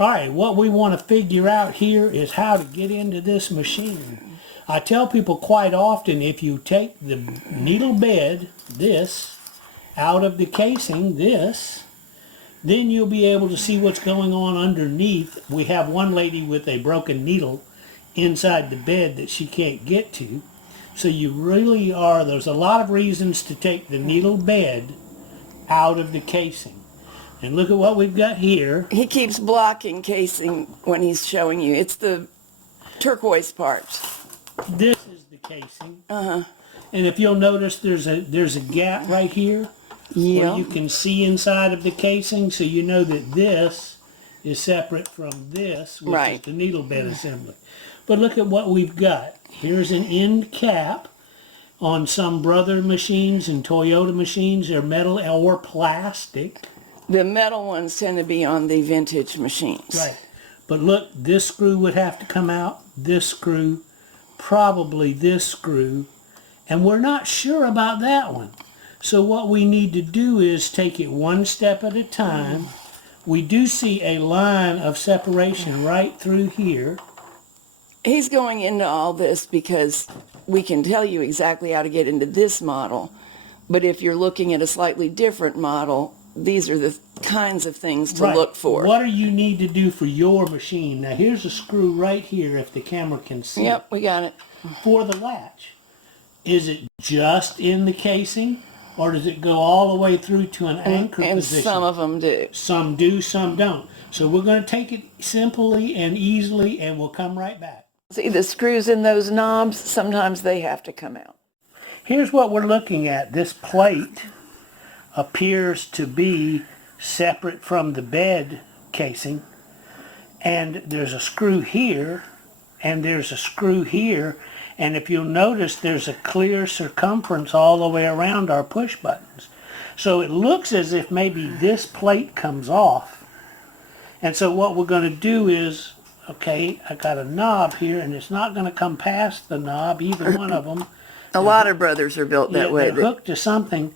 Alright, what we want to figure out here is how to get into this machine. I tell people quite often, if you take the needle bed, this, out of the casing, this, then you'll be able to see what's going on underneath. We have one lady with a broken needle inside the bed that she can't get to. So you really are, there's a lot of reasons to take the needle bed out of the casing. And look at what we've got here. He keeps blocking casing when he's showing you. It's the turquoise part. This is the casing. And if you'll notice, there's a gap right here where you can see inside of the casing, so you know that this is separate from this, which is the needle bed assembly. But look at what we've got. Here's an end cap. On some Brother machines and Toyota machines, they're metal or plastic. The metal ones tend to be on the vintage machines. Right. But look, this screw would have to come out, this screw, probably this screw, and we're not sure about that one. So what we need to do is take it one step at a time. We do see a line of separation right through here. He's going into all this because we can tell you exactly how to get into this model, but if you're looking at a slightly different model, these are the kinds of things to look for. What do you need to do for your machine? Now here's a screw right here if the camera can see. Yep, we got it. For the latch. Is it just in the casing, or does it go all the way through to an anchor position? And some of them do. Some do, some don't. So we're going to take it simply and easily, and we'll come right back. See the screws in those knobs? Sometimes they have to come out. Here's what we're looking at. This plate appears to be separate from the bed casing, and there's a screw here and there's a screw here, and if you'll notice, there's a clear circumference all the way around our push buttons. So it looks as if maybe this plate comes off, and so what we're going to do is, okay, I got a knob here and it's not going to come past the knob, either one of them. A lot of Brothers are built that way. They're hooked to something,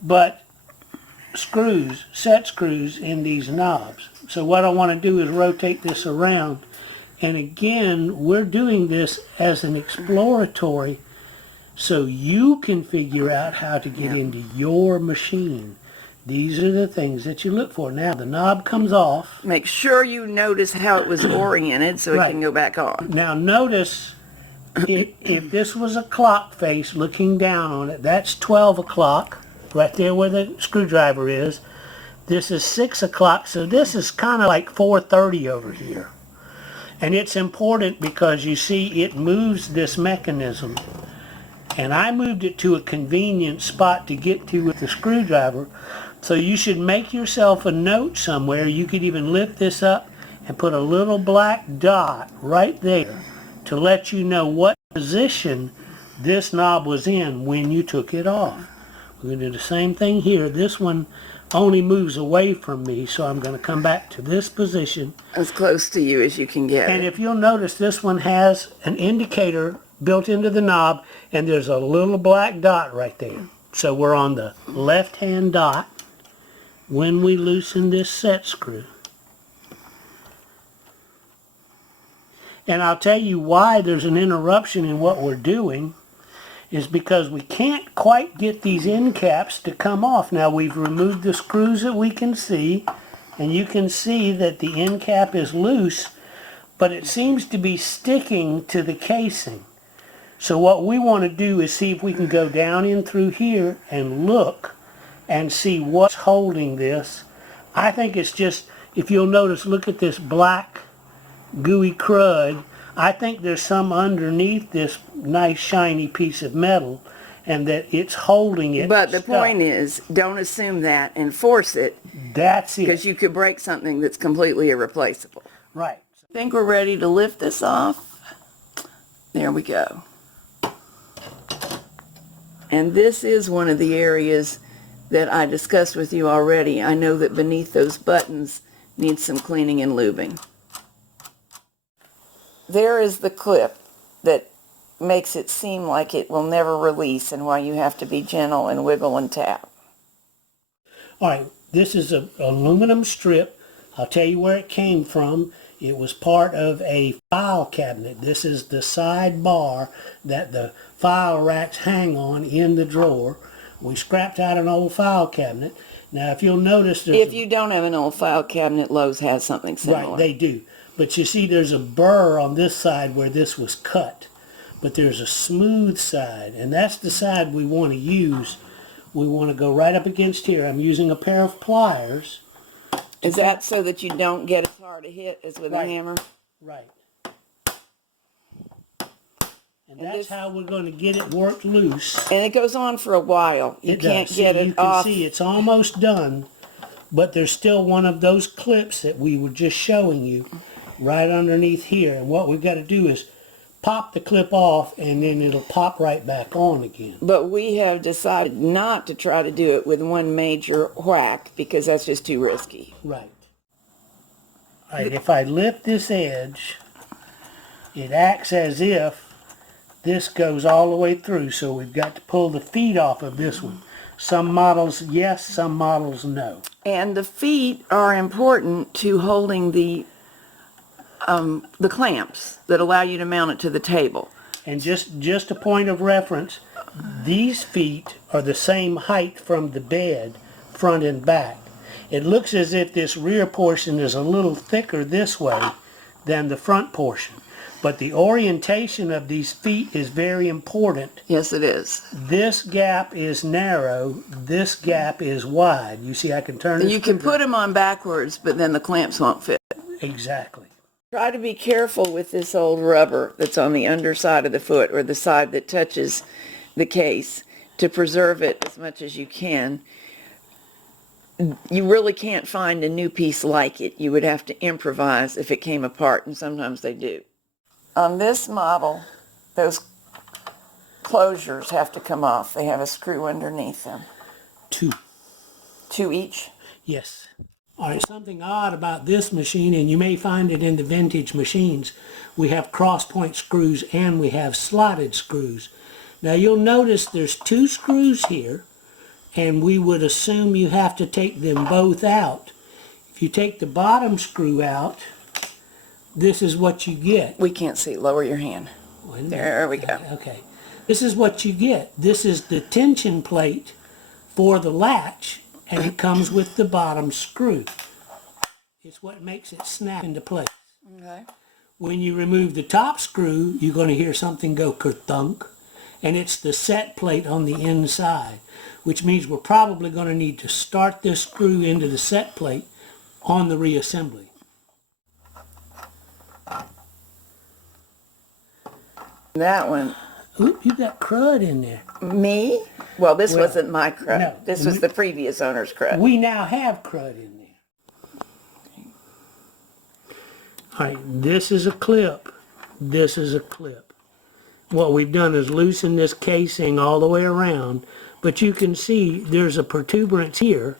but screws, set screws in these knobs. So what I want to do is rotate this around, and again we're doing this as an exploratory so you can figure out how to get into your machine. These are the things that you look for. Now the knob comes off. Make sure you notice how it was oriented so it can go back on. Now notice if this was a clock face looking down on it, that's 12 o'clock. Right there where the screwdriver is. This is 6 o'clock, so this is kind of like 4:30 over here. And it's important because you see it moves this mechanism. And I moved it to a convenient spot to get to with the screwdriver. So you should make yourself a note somewhere. You could even lift this up and put a little black dot right there to let you know what position this knob was in when you took it off. We're going to do the same thing here. This one only moves away from me, so I'm going to come back to this position. As close to you as you can get. And if you'll notice, this one has an indicator built into the knob, and there's a little black dot right there. So we're on the left-hand dot when we loosen this set screw. And I'll tell you why there's an interruption in what we're doing is because we can't quite get these end caps to come off. Now we've removed the screws that we can see, and you can see that the end cap is loose, but it seems to be sticking to the casing. So what we want to do is see if we can go down in through here and look and see what's holding this. I think it's just, if you'll notice, look at this black gooey crud. I think there's some underneath this nice shiny piece of metal, and that it's holding it. But the point is, don't assume that and force it. That's it. Because you could break something that's completely irreplaceable. Right. I think we're ready to lift this off. There we go. And this is one of the areas that I discussed with you already. I know that beneath those buttons needs some cleaning and lubing. There is the clip that makes it seem like it will never release and why you have to be gentle and wiggle and tap. All right, this is an aluminum strip I'll tell you where it came from. It was part of a file cabinet. This is the side bar that the file racks hang on in the drawer. We scrapped out an old file cabinet. Now, if you'll notice, If you don't have an old file cabinet, Lowe's has something similar. right, they do. But you see, there's a burr on this side where this was cut. But there's a smooth side, and that's the side we want to use. We want to go right up against here. I'm using a pair of pliers. Is that so that you don't get as hard a hit as with Right. a hammer? Right. And that's how we're going to get it worked loose. And it goes on for a while. You can't get it you can off. see it's almost done, but there's still one of those clips that we were just showing you right underneath here. And what we've got to do is pop the clip off, and then it'll pop right back on again. But we have decided not to try to do it with one major whack because that's just too risky. Right. All right, if I lift this edge, it acts as if this goes all the way through, so we've got to pull the feet off of this one. Some models, yes, some models, no. And the feet are important to holding the clamps that allow you to mount it to the table. And just a point of reference, these feet are the same height from the bed, front and back. It looks as if this rear portion is a little thicker this way than the front portion. But the orientation of these feet is very important. Yes, it is. This gap is narrow, this gap is wide. You see, I can turn this. You can put them on backwards, but then the clamps won't fit. Exactly. Try to be careful with this old rubber that's on the underside of the foot or the side that touches the case to preserve it as much as you can. You really can't find a new piece like it. You would have to improvise if it came apart, and sometimes they do. On this model, those closures have to come off. They have a screw underneath them. Two each? Yes. All right, something odd about this machine, and you may find it in the vintage machines, we have cross-point screws and we have slotted screws. Now you'll notice there's 2 screws here, and we would assume you have to take them both out. If you take the bottom screw out, this is what you get. We can't see. Lower your hand. There we go. Okay. This is what you get. This is the tension plate for the latch, and it comes with the bottom screw. It's what makes it snap into place. Okay. When you remove the top screw, you're going to hear something go kerthunk, and it's the set plate on the inside, which means we're probably going to need to start this screw into the set plate on the reassembly. That one. Oop, you got crud in there. Me? Well, this wasn't my crud. No. This was the previous owner's crud. We now have crud in there. All right, this is a clip. This is a clip. What we've done is loosen this casing all the way around, but you can see there's a protuberance here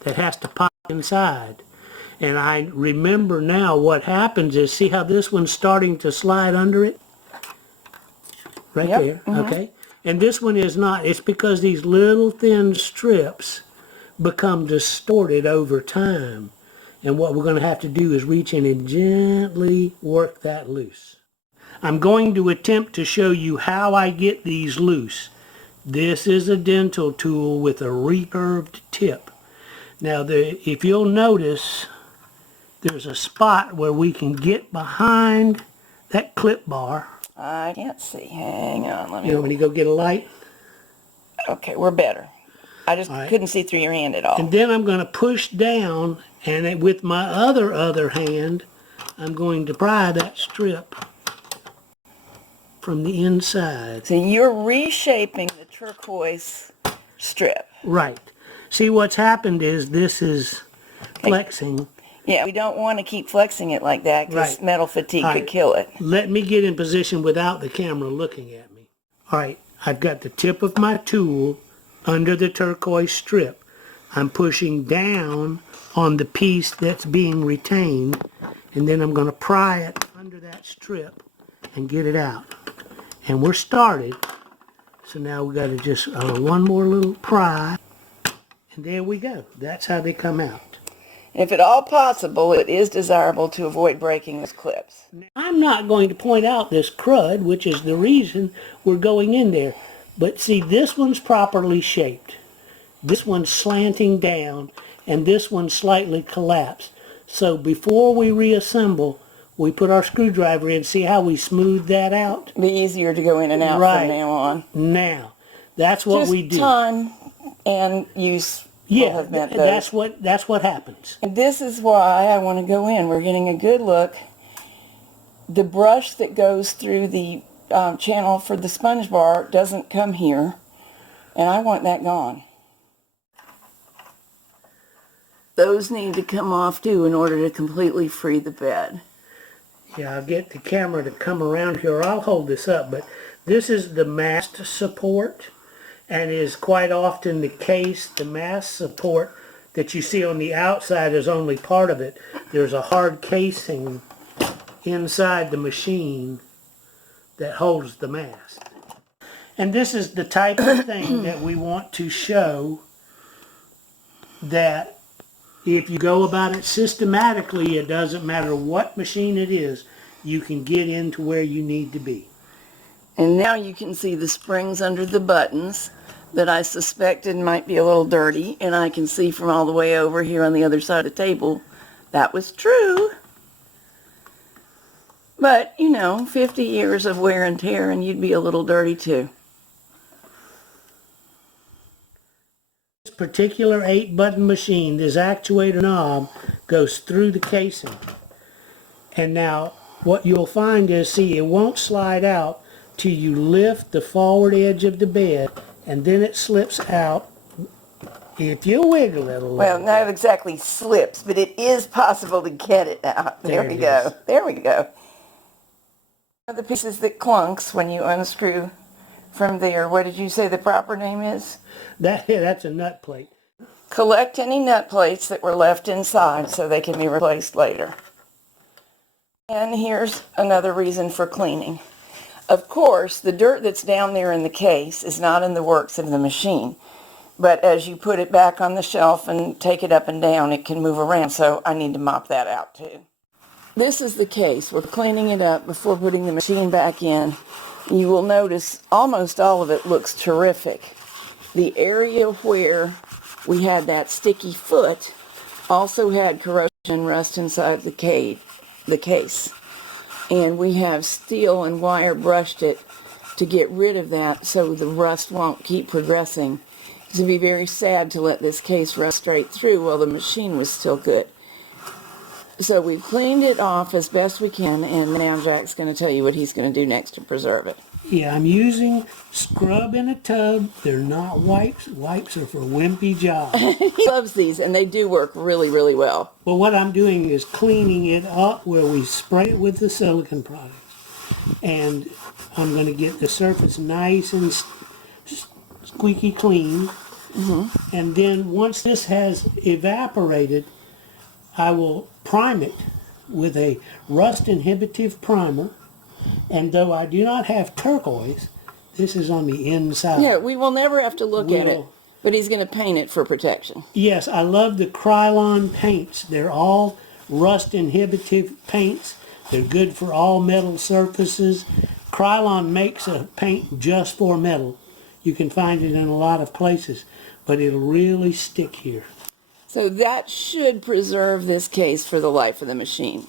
that has to pop inside. And I remember now what happens is, see how this one's starting to slide under it? Right Yep. there, okay? And this one is not. It's because these little thin strips become distorted over time. And what we're going to have to do is reach in and gently work that loose. I'm going to attempt to show you how I get these loose. This is a dental tool with a recurved tip. Now, if you'll notice, there's a spot where we can get behind that clip bar. I can't see. Hang on. Let me. You know, when you go get a light. Okay, we're better. I just right. couldn't see through your hand at all. And then I'm going to push down, and with my other hand, I'm going to pry that strip from the inside. So you're reshaping the turquoise strip. Right. See, what's happened is this is flexing. Yeah, we don't want to keep flexing it like that because Right. metal fatigue All could right. kill it. Let me get in position without the camera looking at me. All right, I've got the tip of my tool under the turquoise strip. I'm pushing down on the piece that's being retained, and then I'm going to pry it under that strip and get it out. And we're started, so now we've got to just one more little pry, and there we go. That's how they come out. If at all possible, it is desirable to avoid breaking those clips. I'm not going to point out this crud, which is the reason we're going in there. But see, this one's properly shaped. This one's slanting down, and this one's slightly collapsed. So before we reassemble, we put our screwdriver in, see how we smooth that out? Be easier to go in and out Right. from now on. Now, that's what Just we do. time and use will Yeah, have meant those. that's what happens. And this is why I want to go in. We're getting a good look. The brush that goes through the channel for the sponge bar doesn't come here, and I want that gone. Those need to come off too in order to completely free the bed. Yeah, I'll get the camera to come around here. I'll hold this up, but this is the mast support, and is quite often the case. The mast support that you see on the outside is only part of it. There's a hard casing inside the machine that holds the mast. And this is the type of thing that we want to show, that if you go about it systematically, it doesn't matter what machine it is, you can get into where you need to be. And now you can see the springs under the buttons that I suspected might be a little dirty, and I can see from all the way over here on the other side of the table that was true. But, 50 years of wear and tear and you'd be a little dirty too. This particular 8-button machine, this actuator knob goes through the casing. And now what you'll find is, see, it won't slide out till you lift the forward edge of the bed, and then it slips out if you wiggle it a little. Well, not exactly slips, but it is possible to get it out. There we go. There we go. The pieces that clunks when you unscrew from there. What did you say the proper name is? That's a nut plate. Collect any nut plates that were left inside so they can be replaced later. And here's another reason for cleaning. Of course, the dirt that's down there in the case is not in the works of the machine. But as you put it back on the shelf and take it up and down, it can move around, so I need to mop that out too. This is the case. We're cleaning it up before putting the machine back in. You will notice almost all of it looks terrific. The area where we had that sticky foot also had corrosion and rust inside the case. And we have steel and wire brushed it to get rid of that so the rust won't keep progressing. It would be very sad to let this case rust straight through while the machine was still good. So we've cleaned it off as best we can, and now Jack's going to tell you what he's going to do next to preserve it. Yeah, I'm using scrub in a tub. They're not wipes. Wipes are for wimpy jobs. He loves these, and they do work really, really well. Well, what I'm doing is cleaning it up where we spray it with the silicone products. And I'm going to get the surface nice and squeaky clean. Mm-hmm. And then once this has evaporated, I will prime it with a rust inhibitive primer. And though I do not have turquoise, this is on the inside. Yeah, we will never have to look at it, but he's going to paint it for protection. Yes, I love the Krylon paints. They're all rust inhibitive paints. They're good for all metal surfaces. Krylon makes a paint just for metal. You can find it in a lot of places, but it'll really stick here. So that should preserve this case for the life of the machine.